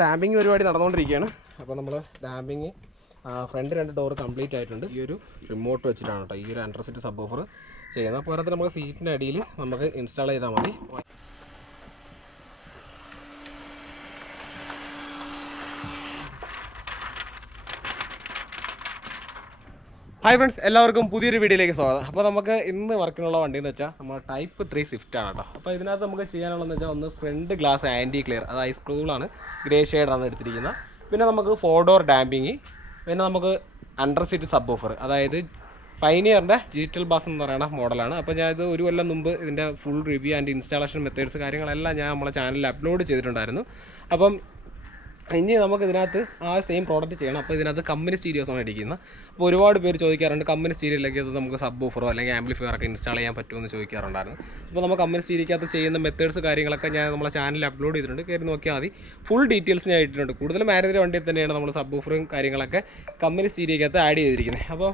Damping പരിപാടി നടന്നുകൊണ്ടിരിക്കുകയാണ്. അപ്പോൾ നമ്മൾ ഡാമ്പിങ് ഫ്രണ്ട് 2 ഡോർ കംപ്ലീറ്റ് ആയിട്ടുണ്ട്. ഈ ഒരു റിമോട്ട് വെച്ചിട്ടാണ് കേട്ടോ ഈ ഒരു അണ്ടർസെറ്റ് സബ് വൂഫർ ചെയ്യുന്നത്. അപ്പോൾ അതിനകത്ത് നമുക്ക് സീറ്റിൻ്റെ അടിയിൽ നമുക്ക് ഇൻസ്റ്റാൾ ചെയ്താൽ മതി. ഹായ് ഫ്രണ്ട്സ്, എല്ലാവർക്കും പുതിയൊരു വീഡിയോയിലേക്ക് സ്വാഗതം. അപ്പോൾ നമുക്ക് ഇന്ന് വർക്കിനുള്ള വണ്ടി എന്ന് വെച്ചാൽ നമ്മൾ ടൈപ്പ് 3 സ്വിഫ്റ്റ് ആണ് കേട്ടോ. അപ്പോൾ ഇതിനകത്ത് നമുക്ക് ചെയ്യാനുള്ളതെന്ന് വെച്ചാൽ ഒന്ന് ഫ്രണ്ട് ഗ്ലാസ് ആൻറ്റി ക്ലിയർ, അത് ഐസ്ക്രൂളാണ്, ഗ്രേ ഷെയ്ഡാണ് എടുത്തിരിക്കുന്നത്. പിന്നെ നമുക്ക് 4 ഡോർ ഡാമ്പിങ്, പിന്നെ നമുക്ക് അണ്ടർ സീറ്റ് സബ് വൂഫർ, അതായത് പൈനിയറിൻ്റെ ഡിജിറ്റൽ ബാസ് എന്ന് പറയുന്ന മോഡലാണ്. അപ്പോൾ ഞാൻ ഇത് 1 കൊല്ലം മുമ്പ് ഇതിൻ്റെ full review and installation methods കാര്യങ്ങളെല്ലാം ഞാൻ നമ്മളെ ചാനലിൽ അപ്ലോഡ് ചെയ്തിട്ടുണ്ടായിരുന്നു. അപ്പം ഇനി നമുക്ക് ഇതിനകത്ത് ആ സെയിം പ്രോഡക്റ്റ് ചെയ്യണം. അപ്പോൾ ഇതിനകത്ത് കമ്പനി സ്റ്റീരിയോസാണ് ഇരിക്കുന്നത്. അപ്പോൾ ഒരുപാട് പേര് ചോദിക്കാറുണ്ട് കമ്പനി സ്റ്റീരിയോയിലേക്ക് അത് നമുക്ക് സബ് വൂഫറോ അല്ലെങ്കിൽ ആംപ്ലിഫയറൊക്കെ ഇൻസ്റ്റാൾ ചെയ്യാൻ പറ്റുമെന്ന് ചോദിക്കാറുണ്ടായിരുന്നു. അപ്പോൾ നമുക്ക് കമ്പനി സ്റ്റീരിയോക്കകത്ത് ചെയ്യുന്ന മെത്തേഡ്സ് കാര്യങ്ങളൊക്കെ ഞാൻ നമ്മളെ ചാനലിൽ അപ്ലോഡ് ചെയ്തിട്ടുണ്ട്, കയറി നോക്കിയാൽ മതി. ഫുൾ ഡീറ്റെയിൽസ് ഞാൻ ഇട്ടിട്ടുണ്ട്. കൂടുതലും മാരുതിയുടെ വണ്ടിയിൽ തന്നെയാണ് നമ്മൾ സബ് വൂഫറും കാര്യങ്ങളൊക്കെ കമ്പനി സ്റ്റീരിയോക്കകത്ത് ആഡ് ചെയ്തിരിക്കുന്നത്. അപ്പോൾ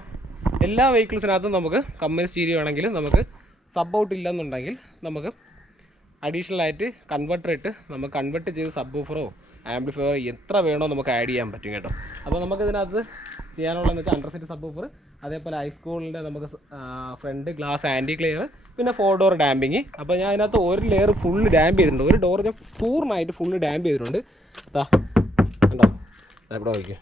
എല്ലാ വെഹിക്കിൾസിനകത്തും നമുക്ക് കമ്പനി സ്റ്റീരിയോ ആണെങ്കിൽ നമുക്ക് സബ് ഔട്ട് ഇല്ലെന്നുണ്ടെങ്കിൽ നമുക്ക് അഡീഷണൽ ആയിട്ട് കൺവെർട്ടർ ഇട്ട് നമുക്ക് കൺവെർട്ട് ചെയ്ത് സബ് വൂഫറോ ആംപ്ലിഫയർ എത്ര വേണോ നമുക്ക് ആഡ് ചെയ്യാൻ പറ്റും കേട്ടോ. അപ്പോൾ നമുക്ക് ഇതിനകത്ത് ചെയ്യാനുള്ളതെന്ന് വെച്ചാൽ അണ്ടർ സെറ്റ് സബ് വൂഫർ, അതേപോലെ ഹൈസ്കൂളിൻ്റെ നമുക്ക് ഫ്രണ്ട് ഗ്ലാസ് ആൻറ്റി ക്ലിയർ, പിന്നെ 4 ഡോർ ഡാമ്പിങ്. അപ്പോൾ ഞാൻ അതിനകത്ത് ഒരു ലെയർ ഫുള്ള് ഡാമ്പ് ചെയ്തിട്ടുണ്ട്. ഒരു ഡോർ ഞാൻ പൂർണ്ണമായിട്ട് ഫുള്ള് ഡാമ്പ് ചെയ്തിട്ടുണ്ട്. കണ്ടോ, ഇവിടെ നോക്കിയോ,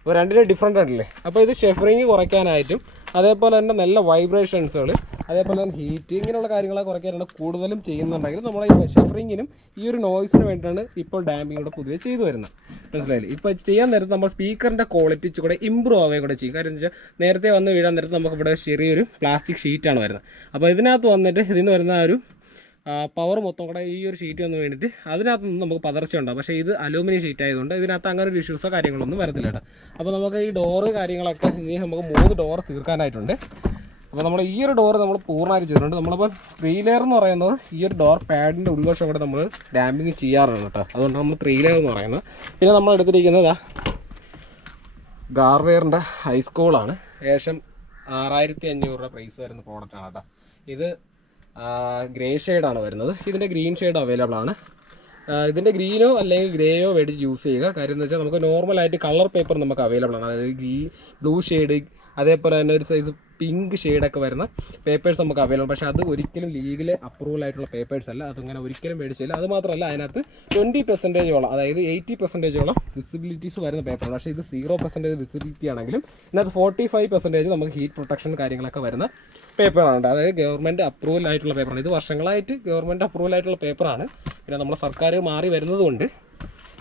അപ്പോൾ രണ്ടിനും ഡിഫറെൻ്റ് ആയിട്ടില്ലേ. അപ്പോൾ ഇത് ഷെഫറിങ് കുറയ്ക്കാനായിട്ടും അതേപോലെ തന്നെ നല്ല വൈബ്രേഷൻസുകൾ, അതേപോലെ തന്നെ ഹീറ്റ്, ഇങ്ങനെയുള്ള കാര്യങ്ങളൊക്കെ കുറയ്ക്കാനാണ് കൂടുതലും ചെയ്യുന്നുണ്ടെങ്കിൽ നമ്മൾ ഈ ഷെഫറിങ്ങിനും ഈ ഒരു നോയ്സിന് വേണ്ടിയിട്ടാണ് ഇപ്പോൾ ഡാമ്പിങ്ങിലൂടെ പൊതുവെ ചെയ്തു വരുന്നത്. മനസ്സിലായില്ലേ? ഇപ്പോൾ ചെയ്യാൻ നേരത്ത് നമ്മൾ സ്പീക്കറിൻ്റെ ക്വാളിറ്റി കൂടെ ഇമ്പ്രൂവ് ആവുകയും കൂടെ ചെയ്യും. കാര്യം എന്ന് വെച്ചാൽ നേരത്തെ വന്ന് വീഴാൻ നേരത്ത് നമുക്കിവിടെ ചെറിയൊരു പ്ലാസ്റ്റിക് ഷീറ്റാണ് വരുന്നത്. അപ്പോൾ ഇതിനകത്ത് വന്നിട്ട് ഇതിന് വരുന്ന ഒരു പവർ മൊത്തം കൂടെ ഈ ഒരു ഷീറ്റ് വന്ന് വേണ്ടിയിട്ട് അതിനകത്ത് നിന്ന് നമുക്ക് പതർച്ച ഉണ്ടാകും. പക്ഷേ ഇത് അലൂമിനിയം ഷീറ്റ് ആയതുകൊണ്ട് ഇതിനകത്ത് അങ്ങനെ ഒരു ഇഷ്യൂസോ കാര്യങ്ങളൊന്നും വരത്തില്ല കേട്ടോ. അപ്പോൾ നമുക്ക് ഈ ഡോറ് കാര്യങ്ങളൊക്കെ ഇനി നമുക്ക് 3 ഡോർ തീർക്കാനായിട്ടുണ്ട്. അപ്പോൾ നമ്മൾ ഈ ഒരു ഡോർ നമ്മൾ പൂർണ്ണമായിട്ട് ചെയ്തിട്ടുണ്ട്. നമ്മളിപ്പോൾ 3 ലെയർ എന്ന് പറയുന്നത് ഈ ഒരു ഡോർ പാഡിൻ്റെ ഉൾവശം കൂടെ നമ്മൾ ഡാമ്പിങ് ചെയ്യാറുണ്ട് കേട്ടോ. അതുകൊണ്ട് നമ്മൾ 3 ലെയർ എന്ന് പറയുന്നത്. പിന്നെ നമ്മൾ എടുത്തിരിക്കുന്നത് ഗാർവെയറിൻ്റെ ഹൈസ്കൂളാണ്. ഏകദേശം 6500 രൂപ പ്രൈസ് വരുന്ന പ്രോഡക്റ്റാണ് കേട്ടോ. ഇത് ഗ്രേ ഷെയ്ഡാണ് വരുന്നത്. ഇതിൻ്റെ ഗ്രീൻ ഷെയ്ഡ് അവൈലബിൾ ആണ്. ഇതിൻ്റെ ഗ്രീനോ അല്ലെങ്കിൽ ഗ്രേയോ മേടിച്ച് യൂസ് ചെയ്യുക. കാര്യം എന്ന് വെച്ചാൽ നമുക്ക് നോർമലായിട്ട് കളർ പേപ്പർ നമുക്ക് അവൈലബിൾ ആണ്. അതായത് ബ്ലൂ ഷെയ്ഡ്, അതേപോലെ തന്നെ ഒരു സൈസ് പിങ്ക് ഷെയ്ഡൊക്കെ വരുന്ന പേപ്പേഴ്സ് നമുക്ക് അവൈലബിൾ. പക്ഷേ അത് ഒരിക്കലും ലീഗൽ അപ്രൂവൽ ആയിട്ടുള്ള പേപ്പേഴ്സ് അല്ല. അതങ്ങനെ ഒരിക്കലും മേടിച്ചില്ല. അത് മാത്രമല്ല അതിനകത്ത് 20% അതായത് 80% വിസിബിലിറ്റീസ് വരുന്ന പേപ്പറാണ്. പക്ഷേ ഇത് 0% വിസിബിലിറ്റി ആണെങ്കിലും ഇതിനകത്ത് 45% നമുക്ക് ഹീറ്റ് പ്രൊട്ടക്ഷൻ കാര്യങ്ങളൊക്കെ വരുന്ന പേപ്പറാണ്. അതായത് ഗവൺമെൻറ് അപ്രൂവൽ ആയിട്ടുള്ള പേപ്പറാണ്. ഇത് വർഷങ്ങളായിട്ട് ഗവൺമെൻറ് അപ്രൂവൽ ആയിട്ടുള്ള പേപ്പറാണ്. പിന്നെ നമ്മുടെ സർക്കാർ മാറി വരുന്നതുകൊണ്ട്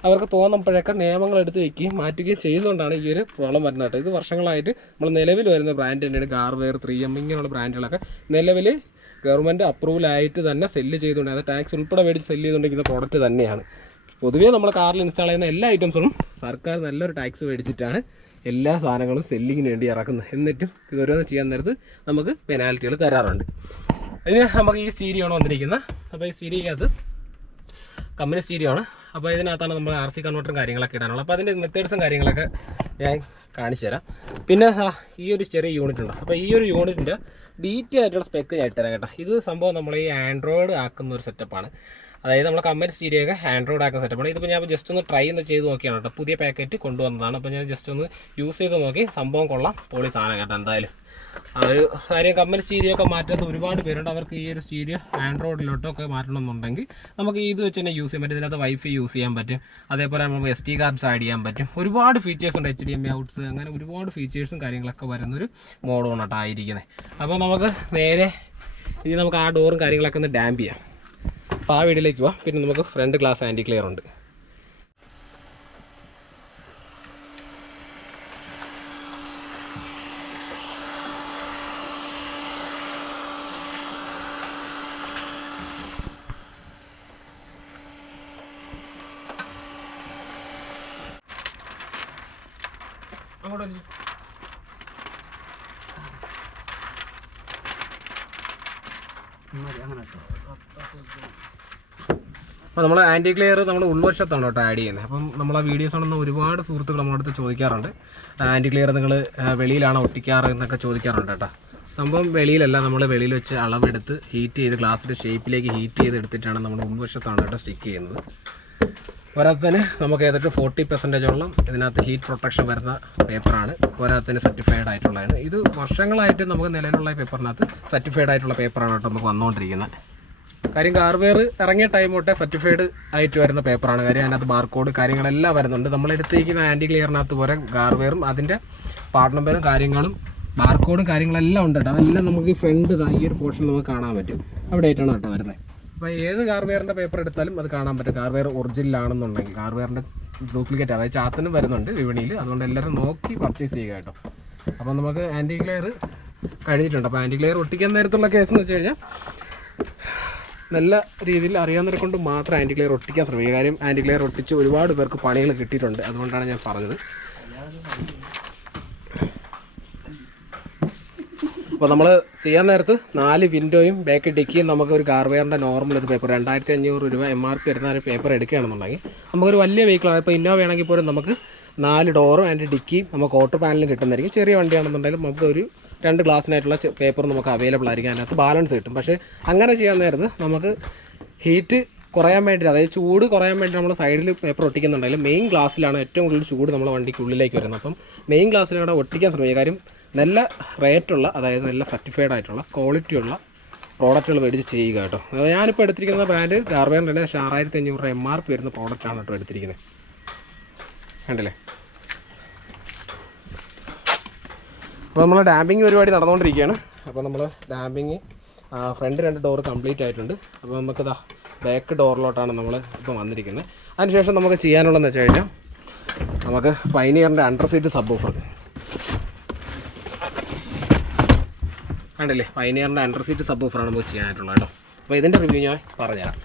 അവർക്ക് തോന്നുമ്പോഴൊക്കെ നിയമങ്ങൾ എടുത്ത് വയ്ക്കുകയും മാറ്റുകയും ചെയ്യുന്നതുകൊണ്ടാണ് ഈ ഒരു പ്രോബ്ലം വരുന്നത് കേട്ടോ. ഇത് വർഷങ്ങളായിട്ട് നമ്മൾ നിലവിൽ വരുന്ന ബ്രാൻഡ് തന്നെയാണ്. ഗാർവെയർ, 3M ഇങ്ങനെയുള്ള ബ്രാൻഡുകളൊക്കെ നിലവിൽ ഗവൺമെൻറ് അപ്രൂവലായിട്ട് തന്നെ സെല്ല് ചെയ്തുകൊണ്ട്, അത് ടാക്സ് ഉൾപ്പെടെ മേടിച്ച് സെല്ല് ചെയ്തുകൊണ്ടിരിക്കുന്ന പ്രോഡക്റ്റ് തന്നെയാണ്. പൊതുവേ നമ്മൾ കാറിൽ ഇൻസ്റ്റാൾ ചെയ്യുന്ന എല്ലാ ഐറ്റംസും സർക്കാർ നല്ലൊരു ടാക്സ് മേടിച്ചിട്ടാണ് എല്ലാ സാധനങ്ങളും സെല്ലിങ്ങിന് വേണ്ടി ഇറക്കുന്നത്. എന്നിട്ടും ഇത് ഓരോന്ന് ചെയ്യാൻ നേരത്ത് നമുക്ക് പെനാൽറ്റികൾ തരാറുണ്ട്. അതിന് നമുക്ക് ഈ സ്റ്റീരിയോ ആണ് വന്നിരിക്കുന്നത്. അപ്പോൾ ഈ സ്റ്റീരിയോക്കകത്ത് കമ്പനി സ്റ്റീരിയോ ആണ്. അപ്പോൾ ഇതിനകത്താണ് നമ്മൾ RC കൺവെർട്ടറും കാര്യങ്ങളൊക്കെ ഇടാനുള്ളത്. അപ്പോൾ അതിൻ്റെ മെത്തേഡ്സും കാര്യങ്ങളൊക്കെ ഞാൻ കാണിച്ചു തരാം. പിന്നെ ഈ ഒരു ചെറിയ യൂണിറ്റ് ഉണ്ട്. അപ്പോൾ ഈ ഒരു യൂണിറ്റിൻ്റെ ഡീറ്റെയിൽ ആയിട്ടുള്ള സ്പെക്ക് ഞാൻ ഇട്ടുതരാം കേട്ടോ. ഇത് സംഭവം നമ്മൾ ഈ ആൻഡ്രോയിഡ് ആക്കുന്ന ഒരു സെറ്റപ്പാണ്. അതായത് നമ്മൾ കമ്പനി സ്റ്റീരിയോ ഒക്കെ ആൻഡ്രോയിഡ് ആക്കുന്ന സെറ്റപ്പാണ്. ഇതിപ്പോൾ ഞാൻ ജസ്റ്റ് ഒന്ന് ട്രൈ ചെയ്ത് നോക്കിയാണ് കേട്ടോ. പുതിയ പാക്കറ്റ് കൊണ്ടുവന്നതാണ്. അപ്പോൾ ഞാൻ ജസ്റ്റ് ഒന്ന് യൂസ് ചെയ്ത് നോക്കി. സംഭവം കൊള്ളാം, പൊളി സാധനം കേട്ടോ. എന്തായാലും ഒരു കാര്യം, കമ്പനി സ്റ്റീരിയോ ഒക്കെ മാറ്റാത്ത ഒരുപാട് പേരുണ്ട്. അവർക്ക് ഈ ഒരു സ്റ്റീരിയോ ആൻഡ്രോയിഡിലോട്ടൊക്കെ മാറ്റണമെന്നുണ്ടെങ്കിൽ നമുക്ക് ഇത് വെച്ച് തന്നെ യൂസ് ചെയ്യാൻ പറ്റും. ഇതിനകത്ത് വൈഫൈ യൂസ് ചെയ്യാൻ പറ്റും. അതേപോലെ നമുക്ക് SD കാർഡ്സ് ആഡ് ചെയ്യാൻ പറ്റും. ഒരുപാട് ഫീച്ചേഴ്സ് ഉണ്ട്. HDMI ഔട്ട്സ്, അങ്ങനെ ഒരുപാട് ഫീച്ചേഴ്സും കാര്യങ്ങളൊക്കെ വരുന്നൊരു മോഡലാണ് കേട്ടോ ആയിരിക്കുന്നത്. അപ്പോൾ നമുക്ക് നേരെ ഇനി നമുക്ക് ആ ഡോറും കാര്യങ്ങളൊക്കെ ഒന്ന് ഡാമ്പ് ചെയ്യാം. അപ്പോൾ ആ വീഡിയോയിലേക്ക് പോവാം. പിന്നെ നമുക്ക് ഫ്രണ്ട് ഗ്ലാസ് ആൻറ്റി ക്ലിയർ ഉണ്ട്. അപ്പോൾ നമ്മൾ ആൻറ്റി ക്ലിയർ നമ്മൾ ഉൾവശത്താണ് കേട്ടോ ആഡ് ചെയ്യുന്നത്. അപ്പം നമ്മൾ ആ വീഡിയോസ് ആണെന്ന് ഒരുപാട് സുഹൃത്തുക്കൾ നമ്മുടെ അടുത്ത് ചോദിക്കാറുണ്ട്. ആൻറ്റി ക്ലിയർ നിങ്ങൾ വെളിയിലാണോ ഒട്ടിക്കാറ് എന്നൊക്കെ ചോദിക്കാറുണ്ട് കേട്ടോ. സംഭവം വെളിയിലല്ല, നമ്മൾ വെളിയിൽ വെച്ച് അളവെടുത്ത് ഹീറ്റ് ചെയ്ത് ഗ്ലാസിൻ്റെ ഷേപ്പിലേക്ക് ഹീറ്റ് ചെയ്ത് എടുത്തിട്ടാണ് നമ്മൾ ഉൾവശത്താണ് കേട്ടോ സ്റ്റിക്ക് ചെയ്യുന്നത്. പോരാത്തതിന് നമുക്ക് ഏതാണ്ട് 40% ഇതിനകത്ത് ഹീറ്റ് പ്രൊട്ടക്ഷൻ വരുന്ന പേപ്പറാണ്. പോരാത്തതിന് സർട്ടിഫൈഡ് ആയിട്ടുള്ളതാണ്. ഇത് വർഷങ്ങളായിട്ട് നമുക്ക് നിലവിലുള്ള പേപ്പറിനകത്ത് സർട്ടിഫൈഡ് ആയിട്ടുള്ള പേപ്പറാണ് കേട്ടോ നമുക്ക് വന്നുകൊണ്ടിരിക്കുന്നത്. കാര്യം കാർവെയർ ഇറങ്ങിയ ടൈം തൊട്ടേ സർട്ടിഫൈഡ് ആയിട്ട് വരുന്ന പേപ്പറാണ്. കാര്യം അതിനകത്ത് ബാർകോഡ് കാര്യങ്ങളെല്ലാം വരുന്നുണ്ട്. നമ്മൾ എടുത്തിരിക്കുന്ന ആൻറ്റി ക്ലിയറിനകത്ത് പോലെ കാർവെയറും അതിൻ്റെ പാർട്ട് നമ്പറും കാര്യങ്ങളും ബാർകോഡും കാര്യങ്ങളെല്ലാം ഉണ്ട് കേട്ടോ. അതെല്ലാം നമുക്ക് ഫ്രണ്ട് ഈ ഒരു പോർഷൻ നമുക്ക് കാണാൻ പറ്റും. അവിടെ ആയിട്ടാണ് കേട്ടോ വരുന്നത്. അപ്പോൾ ഏത് കാർവെയറിൻ്റെ പേപ്പർ എടുത്താലും അത് കാണാൻ പറ്റും. കാർവെയർ ഒറിജിനലാണെന്നുണ്ടെങ്കിൽ കാർവെയറിൻ്റെ ഡ്യൂപ്ലിക്കേറ്റ് അതായത് ചാത്തനും വരുന്നുണ്ട് വിപണിയിൽ. അതുകൊണ്ട് എല്ലാവരും നോക്കി പർച്ചേസ് ചെയ്യുക കേട്ടോ. അപ്പോൾ നമുക്ക് ആൻറ്റി ക്ലിയർ കഴിഞ്ഞിട്ടുണ്ട്. അപ്പോൾ ആൻറ്റി ക്ലിയർ ഒട്ടിക്കാൻ നേരത്തുള്ള കേസ് എന്ന് വെച്ച് കഴിഞ്ഞാൽ നല്ല രീതിയിൽ അറിയാവുന്നവരെ കൊണ്ട് മാത്രം ആൻറ്റി ക്ലിയർ ഒട്ടിക്കാൻ ശ്രമിക്കുക. കാര്യം ആൻറ്റി ക്ലിയർ ഒട്ടിച്ച് ഒരുപാട് പേർക്ക് പണികൾ കിട്ടിയിട്ടുണ്ട്. അതുകൊണ്ടാണ് ഞാൻ പറഞ്ഞത്. അപ്പോൾ നമ്മൾ ചെയ്യാൻ നേരത്ത് 4 വിൻഡോയും ബാക്ക് ഡിക്കിയും നമുക്ക് ഒരു കാർവെയറിൻ്റെ നോർമൽ ഒരു പേപ്പർ 2500 രൂപ MRP വരുന്ന ഒരു പേപ്പർ എടുക്കുകയാണെന്നുണ്ടെങ്കിൽ നമുക്കൊരു വലിയ വെഹിക്കിളാണ്. ഇപ്പോൾ ഇന്നോവ ആണെങ്കിൽ പോലും നമുക്ക് 4 ഡോറും അതിൻ്റെ ഡിക്കിയും നമുക്ക് ഓട്ടോ പാനലും കിട്ടുന്നതായിരിക്കും. ചെറിയ വണ്ടിയാണെന്നുണ്ടെങ്കിൽ നമുക്ക് ഒരു 2 ഗ്ലാസ്സിനായിട്ടുള്ള പേപ്പർ നമുക്ക് അവൈലബിൾ ആയിരിക്കും. അതിനകത്ത് ബാലൻസ് കിട്ടും. പക്ഷേ അങ്ങനെ ചെയ്യാൻ നേരത്ത് നമുക്ക് ഹീറ്റ് കുറയാൻ വേണ്ടി, അതായത് ചൂട് കുറയാൻ വേണ്ടി നമ്മൾ സൈഡിൽ പേപ്പർ ഒട്ടിക്കുന്നുണ്ടെങ്കിൽ മെയിൻ ഗ്ലാസ്സിലാണ് ഏറ്റവും കൂടുതൽ ചൂട് നമ്മുടെ വണ്ടിക്ക് ഉള്ളിലേക്ക് വരുന്നത്. അപ്പം മെയിൻ ഗ്ലാസ്സിലൂടെ ഒട്ടിക്കാൻ ശ്രമിക്കുക. കാര്യം നല്ല റേറ്റുള്ള, അതായത് നല്ല സർട്ടിഫൈഡ് ആയിട്ടുള്ള ക്വാളിറ്റിയുള്ള പ്രോഡക്റ്റുകൾ മേടിച്ച് ചെയ്യുക കേട്ടോ. ഞാനിപ്പോൾ എടുത്തിരിക്കുന്ന ബ്രാൻഡ് കാർവെയറിൻ്റെ 6500 രൂപ MRP വരുന്ന പ്രോഡക്റ്റാണ് കേട്ടോ എടുത്തിരിക്കുന്നത്. കണ്ടില്ലേ? അപ്പോൾ നമ്മൾ ഡാമ്പിങ് പരിപാടി നടന്നുകൊണ്ടിരിക്കുകയാണ്. അപ്പോൾ നമ്മൾ ഡാമ്പിങ് ഫ്രണ്ട് 2 ഡോർ കംപ്ലീറ്റ് ആയിട്ടുണ്ട്. അപ്പോൾ നമുക്കിതാ ബാക്ക് ഡോറിലോട്ടാണ് നമ്മൾ ഇപ്പോൾ വന്നിരിക്കുന്നത്. അതിനുശേഷം നമുക്ക് ചെയ്യാനുള്ളതെന്ന് വെച്ച് കഴിഞ്ഞാൽ നമുക്ക് പൈനിയറിൻ്റെ അണ്ടർ സീറ്റ് സബ് വൂഫർ കണ്ടില്ലേ? പൈനിയറിൻ്റെ അണ്ടർ സീറ്റ് സബ് വൂഫറാണ് നമുക്ക് ചെയ്യാനായിട്ടുള്ളത് കേട്ടോ. അപ്പോൾ ഇതിൻ്റെ റിവ്യൂ ഞാൻ പറഞ്ഞുതരാം.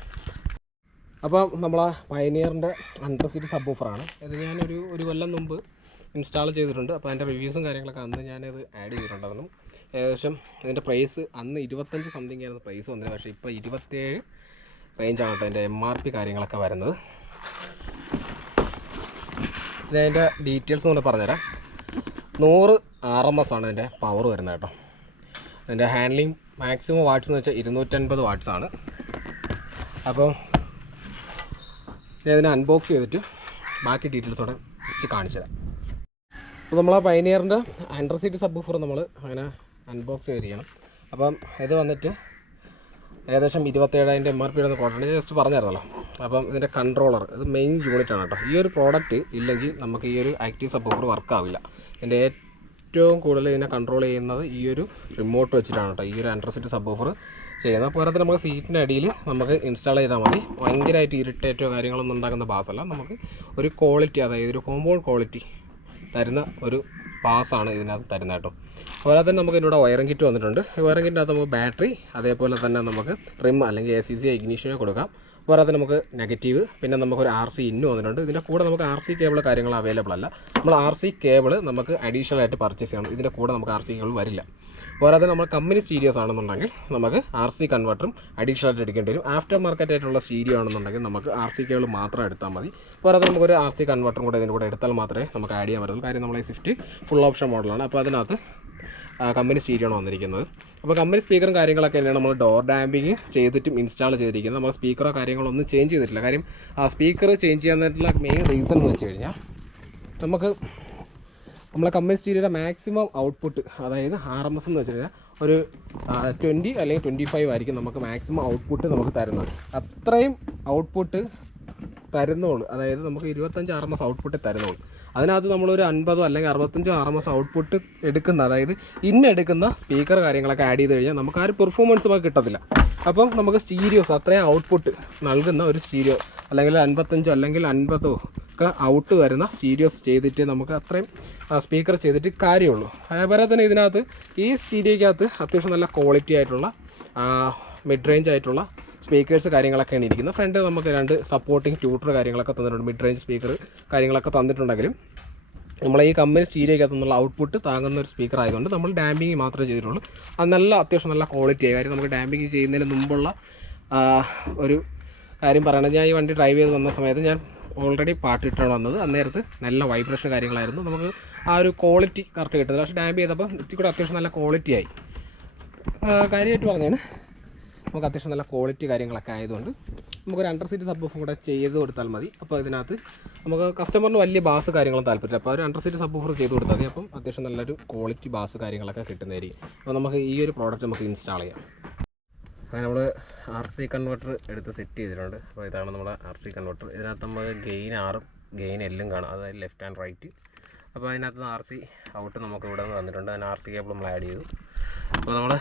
അപ്പോൾ നമ്മളെ പൈനിയറിൻ്റെ അണ്ടർ സീറ്റ് സബ് വൂഫറാണ്. ഇത് ഞാനൊരു കൊല്ലം മുമ്പ് ഇൻസ്റ്റാൾ ചെയ്തിട്ടുണ്ട്. അപ്പോൾ അതിൻ്റെ റിവ്യൂസും കാര്യങ്ങളൊക്കെ അന്ന് ഞാനത് ആഡ് ചെയ്തിട്ടുണ്ടായിരുന്നു. ഏകദേശം ഇതിൻ്റെ പ്രൈസ് അന്ന് 25 സംതിങ് ആയിരുന്നു പ്രൈസ് വന്നത്. പക്ഷേ ഇപ്പോൾ 27 റേഞ്ചാണ് കേട്ടോ അതിൻ്റെ MRP കാര്യങ്ങളൊക്കെ വരുന്നത്. ഇതിൻ്റെ ഡീറ്റെയിൽസ് കൊണ്ട് പറഞ്ഞുതരാം. 100 RMS ആണ് ഇതിൻ്റെ പവർ വരുന്നത് കേട്ടോ. ഇതിൻ്റെ ഹാൻഡ്ലിങ് മാക്സിമം വാട്ട്സ് എന്ന് വെച്ചാൽ 250 വാട്ട്സ് ആണ്. അപ്പോൾ ഞാൻ ഇതിനെ അൺബോക്സ് ചെയ്തിട്ട് ബാക്കി ഡീറ്റെയിൽസോടെ ജസ്റ്റ് കാണിച്ചു തരാം. അപ്പോൾ നമ്മൾ ആ പൈനിയറിൻ്റെ അണ്ടർ സീറ്റ് സബ് വൂഫർ നമ്മൾ അങ്ങനെ അൺബോക്സ് ചെയ്തിരിക്കണം. അപ്പം ഇത് വന്നിട്ട് ഏകദേശം 27,000 MRP വരുന്ന പ്രോഡക്റ്റ് ജസ്റ്റ് പറഞ്ഞിരുന്നല്ലോ. അപ്പം ഇതിൻ്റെ കൺട്രോളർ ഇത് മെയിൻ യൂണിറ്റാണ് കേട്ടോ. ഈ ഒരു പ്രോഡക്റ്റ് ഇല്ലെങ്കിൽ നമുക്ക് ഈ ഒരു ആക്റ്റീവ് സബ് വൂഫർ വർക്കാവില്ല. ഇതിൻ്റെ ഏറ്റവും കൂടുതൽ ഇതിനെ കൺട്രോൾ ചെയ്യുന്നത് ഈ ഒരു റിമോട്ട് വെച്ചിട്ടാണ് കേട്ടോ ഈ ഒരു അണ്ടർ സീറ്റ് സബ് വൂഫർ ചെയ്യുന്നത്. അപ്പോൾ അതിൽ നമുക്ക് സീറ്റിൻ്റെ അടിയിൽ നമുക്ക് ഇൻസ്റ്റാൾ ചെയ്താൽ മതി. ഭയങ്കരമായിട്ട് ഇറിറ്റേറ്റോ കാര്യങ്ങളൊന്നും ഉണ്ടാക്കുന്ന ബാസല്ല. നമുക്ക് ഒരു ക്വാളിറ്റി, അതായത് ഒരു കോമ്പൗണ്ട് ക്വാളിറ്റി തരുന്ന ഒരു പാസ്സാണ് ഇതിനകത്ത് തരുന്നത് കേട്ടോ. അതുപോലെ തന്നെ നമുക്ക് ഇതിലൂടെ വയറിംഗ് കിറ്റ് വന്നിട്ടുണ്ട്. വയറിംഗ് കിറ്റിനകത്ത് നമുക്ക് ബാറ്ററി, അതേപോലെ തന്നെ നമുക്ക് ട്രിം അല്ലെങ്കിൽ ACC ഇഗ്നീഷനെ കൊടുക്കാം. അതുപോലെ തന്നെ നമുക്ക് നെഗറ്റീവ്, പിന്നെ നമുക്കൊരു RC ഇന്ന് വന്നിട്ടുണ്ട്. ഇതിൻ്റെ കൂടെ നമുക്ക് RC കേബിൾ കാര്യങ്ങൾ അവൈലബിൾ അല്ല. നമ്മൾ RC കേബിൾ നമുക്ക് അഡീഷണൽ ആയിട്ട് പർച്ചേസ് ചെയ്യണം. ഇതിൻ്റെ കൂടെ നമുക്ക് RC കേബിൾ വരില്ല. പോരാതെ നമ്മൾ കമ്പനി സ്റ്റീരിയോസ് ആണെന്നുണ്ടെങ്കിൽ നമുക്ക് RC കൺവെർട്ടറും അഡീഷണൽ ആയിട്ട് എടുക്കേണ്ടി വരും. ആഫ്റ്റർ മാർക്കറ്റ് ആയിട്ടുള്ള സ്റ്റീരിയോ ആണെന്നുണ്ടെങ്കിൽ നമുക്ക് RC കേബിൾ മാത്രം എടുത്താൽ മതി. പോരാതെ നമുക്കൊരു RC കൺവെർട്ടറും കൂടെ ഇതിൻ്റെ കൂടെ എടുത്താൽ മാത്രമേ നമുക്ക് ആഡ് ചെയ്യാൻ പറ്റുള്ളൂ. കാര്യം നമ്മൾ ഈ സ്വിഫ്റ്റ് ഫുൾ ഓപ്ഷൻ മോഡലാണ്. അപ്പോൾ അതിനകത്ത് കമ്പനി സ്റ്റീരിയോ ആണ് വന്നിരിക്കുന്നത്. അപ്പോൾ കമ്പനി സ്പീക്കറും കാര്യങ്ങളൊക്കെ തന്നെയാണ് നമ്മൾ ഡോർ ഡാമ്പിങ് ചെയ്തിട്ടും ഇൻസ്റ്റാൾ ചെയ്തിരിക്കുന്നത്. നമ്മൾ സ്പീക്കറോ കാര്യങ്ങളോ ഒന്നും ചേഞ്ച് ചെയ്തിട്ടില്ല. കാര്യം ആ സ്പീക്കർ ചേഞ്ച് ചെയ്യാനായിട്ടുള്ള മെയിൻ റീസൺ എന്ന് വെച്ച് കഴിഞ്ഞാൽ നമുക്ക് നമ്മളെ കമ്പനി സ്റ്റീരിയോയുടെ മാക്സിമം ഔട്ട്പുട്ട്, അതായത് RMS എന്ന് വെച്ച് കഴിഞ്ഞാൽ ഒരു 20 അല്ലെങ്കിൽ 25 ആയിരിക്കും നമുക്ക് മാക്സിമം ഔട്ട്പുട്ട് നമുക്ക് തരുന്നത്. അത്രയും ഔട്ട്പുട്ട് തരുന്നുള്ളൂ. അതായത് നമുക്ക് 25 RMS ഔട്ട്പുട്ട് തരുന്നുള്ളൂ. അതിനകത്ത് നമ്മളൊരു 50 അല്ലെങ്കിൽ 65 RMS ഔട്ട്പുട്ട് എടുക്കുന്ന, അതായത് ഇന്നെടുക്കുന്ന സ്പീക്കർ കാര്യങ്ങളൊക്കെ ആഡ് ചെയ്ത് കഴിഞ്ഞാൽ നമുക്ക് ആ ഒരു പെർഫോമൻസ് നമുക്ക് കിട്ടത്തില്ല. അപ്പം നമുക്ക് സ്റ്റീരിയോസ് അത്രയും ഔട്ട്പുട്ട് നൽകുന്ന ഒരു സ്റ്റീരിയോ അല്ലെങ്കിൽ 55 അല്ലെങ്കിൽ 50 ഒക്കെ ഔട്ട് വരുന്ന സ്റ്റീരിയോസ് ചെയ്തിട്ട് നമുക്ക് അത്രയും സ്പീക്കർ ചെയ്തിട്ട് കാര്യമുള്ളൂ. അതേപോലെ തന്നെ ഇതിനകത്ത് ഈ സ്റ്റീരിയോയ്ക്കകത്ത് അത്യാവശ്യം നല്ല ക്വാളിറ്റി ആയിട്ടുള്ള മിഡ് റേഞ്ച് ആയിട്ടുള്ള സ്പീക്കേഴ്സ് കാര്യങ്ങളൊക്കെയാണ് ഇരിക്കുന്നത്. ഫ്രണ്ട് നമുക്ക് 2 സപ്പോർട്ടിങ് ട്യൂട്ടർ കാര്യങ്ങളൊക്കെ തന്നിട്ടുണ്ട്. മിഡ് റേഞ്ച് സ്പീക്കർ കാര്യങ്ങളൊക്കെ തന്നിട്ടുണ്ടെങ്കിലും നമ്മൾ ഈ കമ്പനി സ്റ്റീരിയോയ്ക്കകത്ത് നിന്നുള്ള ഔട്ട്പുട്ട് താങ്ങുന്ന ഒരു സ്പീക്കർ ആയതുകൊണ്ട് നമ്മൾ ഡാമ്പിങ് മാത്രമേ ചെയ്തിട്ടുള്ളൂ. അത് നല്ല അത്യാവശ്യം നല്ല ക്വാളിറ്റി ആയി. കാര്യം നമുക്ക് ഡാമ്പിങ് ചെയ്യുന്നതിന് മുമ്പുള്ള ഒരു കാര്യം പറയണത്, ഞാൻ ഈ വണ്ടി ഡ്രൈവ് ചെയ്ത് വന്ന സമയത്ത് ഞാൻ ഓൾറെഡി പാട്ടിട്ടാണ് വന്നത്. അന്നേരത്ത് നല്ല വൈബ്രേഷൻ കാര്യങ്ങളായിരുന്നു. നമുക്ക് ആ ഒരു ക്വാളിറ്റി കറക്റ്റ് കിട്ടുന്നത്. പക്ഷേ ഡാമ്പ് ചെയ്തപ്പോൾ ഇത്തിരി കൂടെ അത്യാവശ്യം നല്ല ക്വാളിറ്റി ആയി. കാര്യമായിട്ട് പറഞ്ഞാണ് നമുക്ക് അത്യാവശ്യം നല്ല ക്വാളിറ്റി കാര്യങ്ങളൊക്കെ ആയതുകൊണ്ട് നമുക്കൊരു അണ്ടർ സീറ്റ് സബ് വൂഫറും കൂടെ ചെയ്ത് കൊടുത്താൽ മതി. അപ്പോൾ ഇതിനകത്ത് നമുക്ക് കസ്റ്റമറിന് വലിയ ബാസ് കാര്യങ്ങളും താല്പര്യമില്ല, അപ്പോൾ ഒരു അണ്ടർ സീറ്റ് സബ് വൂഫർ ചെയ്ത് കൊടുത്താൽ മതി. അപ്പം അത്യാവശ്യം നല്ലൊരു ക്വാളിറ്റി ബാസ് കാര്യങ്ങളൊക്കെ കിട്ടുന്നതായിരിക്കും. അപ്പോൾ നമുക്ക് ഈ ഒരു പ്രോഡക്റ്റ് നമുക്ക് ഇൻസ്റ്റാൾ ചെയ്യാം. അങ്ങനെ നമ്മൾ RC കൺവെർട്ടർ എടുത്ത് സെറ്റ് ചെയ്തിട്ടുണ്ട്. അപ്പോൾ ഇതാണ് നമ്മുടെ RC കൺവെർട്ടർ. ഇതിനകത്ത് നമ്മൾ ഗെയിൻ 6ഉം ഗെയിൻ Lഉം കാണാം, അതായത് ലെഫ്റ്റ് ആൻഡ് റൈറ്റ്. അപ്പോൾ അതിനകത്ത് RC ഔട്ട് നമുക്ക് ഇവിടെ നിന്ന് വന്നിട്ടുണ്ട്. അതിന് RC കേബിൾ നമ്മൾ ആഡ് ചെയ്തു. അപ്പോൾ നമ്മൾ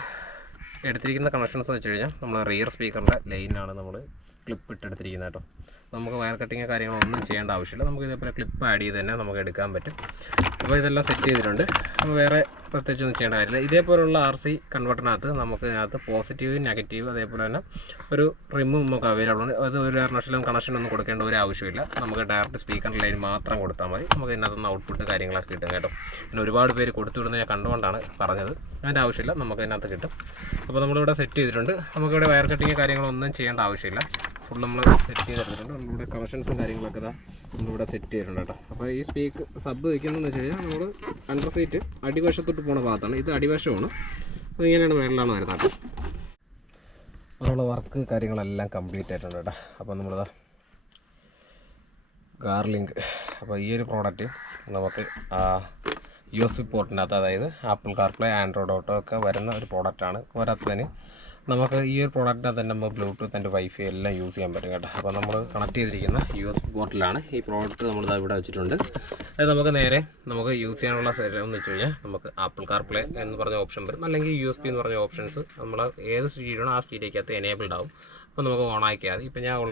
എടുത്തിരിക്കുന്ന കണക്ഷൻസ് വെച്ച് കഴിഞ്ഞാൽ നമ്മൾ റിയർ സ്പീക്കറിൻ്റെ ലൈനാണ് നമ്മൾ ക്ലിപ്പ് ഇട്ടെടുത്തിരിക്കുന്നത് കേട്ടോ. നമുക്ക് വയർ കട്ടിങ് കാര്യങ്ങളൊന്നും ചെയ്യേണ്ട ആവശ്യമില്ല. നമുക്ക് ഇതേപോലെ ക്ലിപ്പ് ആഡ് ചെയ്ത് തന്നെ നമുക്ക് എടുക്കാൻ പറ്റും. അപ്പോൾ ഇതെല്ലാം സെറ്റ് ചെയ്തിട്ടുണ്ട്. അപ്പോൾ വേറെ പ്രത്യേകിച്ചൊന്നും ചെയ്യേണ്ട കാര്യമില്ല. ഇതേപോലുള്ള RC കൺവെർട്ടറിനകത്ത് നമുക്ക് ഇതിനകത്ത് പോസിറ്റീവ് നെഗറ്റീവ് അതേപോലെ തന്നെ ഒരു റിമും നമുക്ക് അവൈലബിൾ ഉണ്ട്. അത് ഒരു കാരണവശാലും കണക്ഷനൊന്നും കൊടുക്കേണ്ട ഒരു ആവശ്യമില്ല. നമുക്ക് ഡയറക്റ്റ് സ്പീക്കറിൻ്റെ ലൈൻ മാത്രം കൊടുത്താൽ മതി. നമുക്ക് ഇതിനകത്തുനിന്ന് ഔട്ട്പുട്ട് കാര്യങ്ങളൊക്കെ കിട്ടും കേട്ടോ. പിന്നെ ഒരുപാട് പേര് കൊടുത്തുവിടുന്നത് ഞാൻ കണ്ടുകൊണ്ടാണ് പറഞ്ഞത്. അതിൻ്റെ ആവശ്യമില്ല, നമുക്ക് ഇതിനകത്ത് കിട്ടും. അപ്പോൾ നമ്മളിവിടെ സെറ്റ് ചെയ്തിട്ടുണ്ട്. നമുക്കിവിടെ വയർ കട്ടിങ് കാര്യങ്ങളൊന്നും ചെയ്യേണ്ട ആവശ്യമില്ല. ഫുൾ നമ്മൾ സെറ്റ് ചെയ്തെടുത്തിട്ടുണ്ട്. നമ്മളിവിടെ കണക്ഷൻസും കാര്യങ്ങളൊക്കെ നമ്മളിവിടെ സെറ്റ് ചെയ്തിട്ടുണ്ട് കേട്ടോ. അപ്പോൾ ഈ സബ് വയ്ക്കുന്നതെന്ന് വെച്ച് കഴിഞ്ഞാൽ നമ്മൾ അണ്ടർ സീറ്റ് അടിവശത്തോട്ട് പോകുന്ന ഭാഗത്താണ്. ഇത് അടിവശമാണ്. അപ്പോൾ ഇങ്ങനെയാണ് മേളിലാണ് വരുന്നത് കേട്ടോ. അതുള്ള വർക്ക് കാര്യങ്ങളെല്ലാം കംപ്ലീറ്റ് ആയിട്ടുണ്ട് കേട്ടോ. അപ്പോൾ നമ്മളിതാ ഗാർലിങ്ക്, അപ്പോൾ ഈ ഒരു പ്രോഡക്റ്റ് നമുക്ക് USB പോർട്ടിനകത്ത്, അതായത് ആപ്പിൾ കാർപ്ലേ ആൻഡ്രോയിഡ് ഓട്ടോ ഒക്കെ വരുന്ന ഒരു പ്രോഡക്റ്റാണ്. പോരാത്തതിന് നമുക്ക് ഈ ഒരു പ്രോഡക്റ്റിനകത്ത് തന്നെ നമുക്ക് ബ്ലൂടൂത്ത് ആൻഡ് വൈഫൈ എല്ലാം യൂസ് ചെയ്യാൻ പറ്റും കേട്ടോ. അപ്പോൾ നമ്മൾ കണക്ട് ചെയ്തിരിക്കുന്ന USB പോർട്ടിലാണ് ഈ പ്രോഡക്റ്റ് നമ്മളിത് ഇവിടെ വെച്ചിട്ടുണ്ട്. അത് നമുക്ക് നേരെ നമുക്ക് യൂസ് ചെയ്യാനുള്ള സ്ഥലം എന്ന് വെച്ച് കഴിഞ്ഞാൽ നമുക്ക് ആപ്പിൾ കാർപ്ലേ എന്ന് പറഞ്ഞ ഓപ്ഷൻ വരും, അല്ലെങ്കിൽ USB എന്ന് പറഞ്ഞ ഓപ്ഷൻസ് നമ്മൾ ഏത് സ്റ്റീരിയോ ആ സ്റ്റീരിയോക്കകത്ത് എനേബിൾഡ് ആവും. അപ്പോൾ നമുക്ക് ഓൺ ആക്കിയാൽ മതി. ഇപ്പോൾ ഞാൻ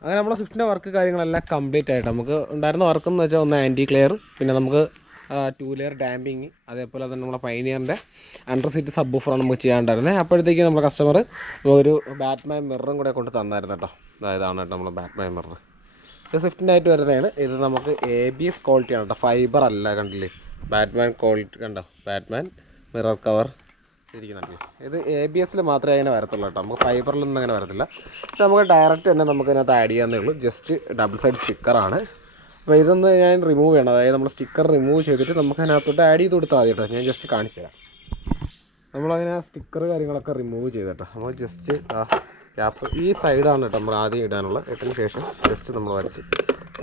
അങ്ങനെ നമ്മുടെ സ്വിഫ്റ്റിൻ്റെ വർക്ക് കാര്യങ്ങളെല്ലാം കംപ്ലീറ്റ് ആയിട്ട് നമുക്ക് ഉണ്ടായിരുന്ന വർക്ക് എന്ന് വെച്ചാൽ ഒന്ന് ആൻറ്റി ക്ലിയർ, പിന്നെ നമുക്ക് 2 ലെയർ ഡാമ്പിങ്, അതേപോലെ തന്നെ നമ്മുടെ പൈനിയറിൻ്റെ അണ്ടർ സീറ്റ് സബ് വൂഫറാണ് നമുക്ക് ചെയ്യാനുണ്ടായിരുന്നത്. അപ്പോഴത്തേക്ക് നമ്മുടെ കസ്റ്റമർ ഒരു ബാറ്റ്മാൻ മിററും കൂടെ കൊണ്ട് തന്നായിരുന്നു കേട്ടോ. അതായതാണ് കേട്ടോ നമ്മൾ ബാറ്റ്മാൻ മിറർ. ഇത് സ്വിഫ്റ്റിൻ്റെ ആയിട്ട് വരുന്നതാണ്. ഇത് നമുക്ക് ABS ക്വാളിറ്റിയാണ് കേട്ടോ, ഫൈബർ അല്ല. കണ്ടില്ലേ ബാറ്റ്മാൻ ക്വാളിറ്റി കണ്ടോ, ബാറ്റ്മാൻ മിറർ കവർ ഇരിക്കുന്നുണ്ടല്ലോ. ഇത് ABSൽ മാത്രമേ അതിനെ വരത്തുള്ളൂ കേട്ടോ, നമുക്ക് ഫൈബറിലൊന്നും അങ്ങനെ വരത്തില്ല. ഇത് നമുക്ക് ഡയറക്റ്റ് തന്നെ നമുക്ക് ഇതിനകത്ത് ആഡ് ചെയ്യാവുന്നേ ഉള്ളൂ. ജസ്റ്റ് ഡബിൾ സൈഡ് സ്റ്റിക്കറാണ്. അപ്പോൾ ഇതൊന്ന് ഞാൻ റിമൂവ് ചെയ്യണം, അതായത് നമ്മൾ സ്റ്റിക്കർ റിമൂവ് ചെയ്തിട്ട് നമുക്ക് അതിനകത്തോട്ട് ആഡ് ചെയ്ത് കൊടുത്താൽ മതി കേട്ടോ. ഞാൻ ജസ്റ്റ് കാണിച്ചു തരാം. നമ്മളങ്ങനെ സ്റ്റിക്കർ കാര്യങ്ങളൊക്കെ റിമൂവ് ചെയ്തിട്ടോ. നമ്മൾ ജസ്റ്റ് ക്യാപ്പ് ഈ സൈഡാണ് കേട്ടോ നമ്മൾ ആദ്യം ഇടാനുള്ള. ഇട്ടതിന് ശേഷം ജസ്റ്റ് നമ്മൾ വരച്ച്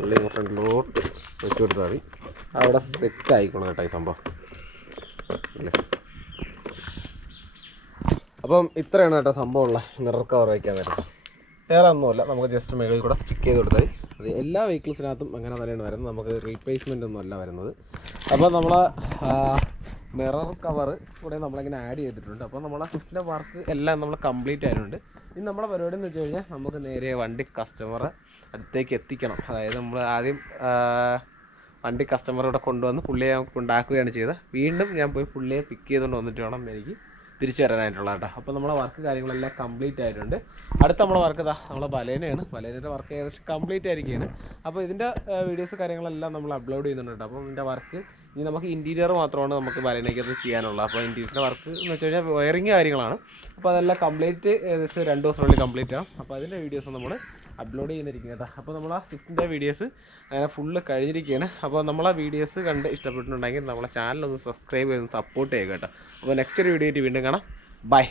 അല്ലെങ്കിൽ ഫ്രണ്ടിലോട്ട് വെച്ച് കൊടുത്താൽ മതി. അവിടെ സെറ്റ് ആയിക്കോളും കേട്ടോ ഈ സംഭവം അല്ലേ. അപ്പം ഇത്രയാണ് കേട്ടോ സംഭവമുള്ള മിറർ കവർ വയ്ക്കാൻ വരുന്നത്. വേറെ ഒന്നുമില്ല, നമുക്ക് ജസ്റ്റ് മേളിൽ കൂടെ സ്റ്റിക്ക് ചെയ്ത് കൊടുത്താൽ അത് എല്ലാ വെഹിക്കിൾസിനകത്തും അങ്ങനെ തന്നെയാണ് വരുന്നത്. നമുക്ക് റീപ്ലേസ്മെൻ്റ് ഒന്നും അല്ല വരുന്നത്. അപ്പോൾ നമ്മൾ മിറർ കവർ കൂടെ നമ്മളിങ്ങനെ ആഡ് ചെയ്തിട്ടുണ്ട്. അപ്പോൾ നമ്മളെ സ്വിഫ്റ്റിൻ്റെ വർക്ക് എല്ലാം നമ്മൾ കംപ്ലീറ്റ് ആയിട്ടുണ്ട്. ഇനി നമ്മുടെ പരിപാടി എന്ന് വെച്ച് കഴിഞ്ഞാൽ നമുക്ക് നേരെ വണ്ടി കസ്റ്റമറെ അടുത്തേക്ക് എത്തിക്കണം. അതായത് നമ്മൾ ആദ്യം വണ്ടി കസ്റ്റമറുടെ കൊണ്ടുവന്ന് പുള്ളിയെ കൊണ്ടാക്കുകയാണ് ചെയ്തത്. വീണ്ടും ഞാൻ പോയി പുള്ളിയെ പിക്ക് ചെയ്തുകൊണ്ട് വന്നിട്ട് വേണം എനിക്ക് തിരിച്ചു വരാനായിട്ടുള്ള കേട്ടോ. അപ്പോൾ നമ്മളെ വർക്ക് കാര്യങ്ങളെല്ലാം കംപ്ലീറ്റ് ആയിട്ടുണ്ട്. അടുത്ത നമ്മളെ വർക്ക് നമ്മളെ ബലേനയാണ്. ബലേനയുടെ വർക്ക് ഏകദേശം കംപ്ലീറ്റ് ആയിരിക്കുകയാണ്. അപ്പോൾ ഇതിൻ്റെ വീഡിയോസ് കാര്യങ്ങളെല്ലാം നമ്മൾ അപ്ലോഡ് ചെയ്യുന്നുണ്ട് കേട്ടോ. അപ്പോൾ ഇതിൻ്റെ വർക്ക് ഇനി നമുക്ക് ഇൻറ്റീരിയർ മാത്രമാണ് നമുക്ക് ബലേനയ്ക്കത് ചെയ്യാനുള്ളത്. അപ്പോൾ ഇൻറ്റീരിയറിൻ്റെ വർക്ക് എന്ന് വെച്ച് കഴിഞ്ഞാൽ വയറിങ് കാര്യങ്ങളാണ്. അപ്പോൾ അതെല്ലാം കംപ്ലീറ്റ് ഏകദേശം 2 ദിവസത്തിനുള്ളിൽ കംപ്ലീറ്റ് ആകും. അപ്പോൾ അതിൻ്റെ വീഡിയോസ് നമ്മൾ അപ്ലോഡ് ചെയ്യുന്നിരിക്കും കേട്ടോ. അപ്പോൾ നമ്മൾ ആ സ്വിഫ്റ്റിൻ്റെ വീഡിയോസ് അങ്ങനെ ഫുള്ള് കഴിഞ്ഞിരിക്കുകയാണ്. അപ്പോൾ നമ്മളെ വീഡിയോസ് കണ്ട് ഇഷ്ടപ്പെട്ടിട്ടുണ്ടെങ്കിൽ നമ്മളെ ചാനലൊന്ന് സബ്സ്ക്രൈബ് ചെയ്ത് സപ്പോർട്ട് ചെയ്യുക കേട്ടോ. അപ്പോൾ നെക്സ്റ്റ് ഒരു വീഡിയോ ആയിട്ട് വീണ്ടും കാണാം. ബൈ.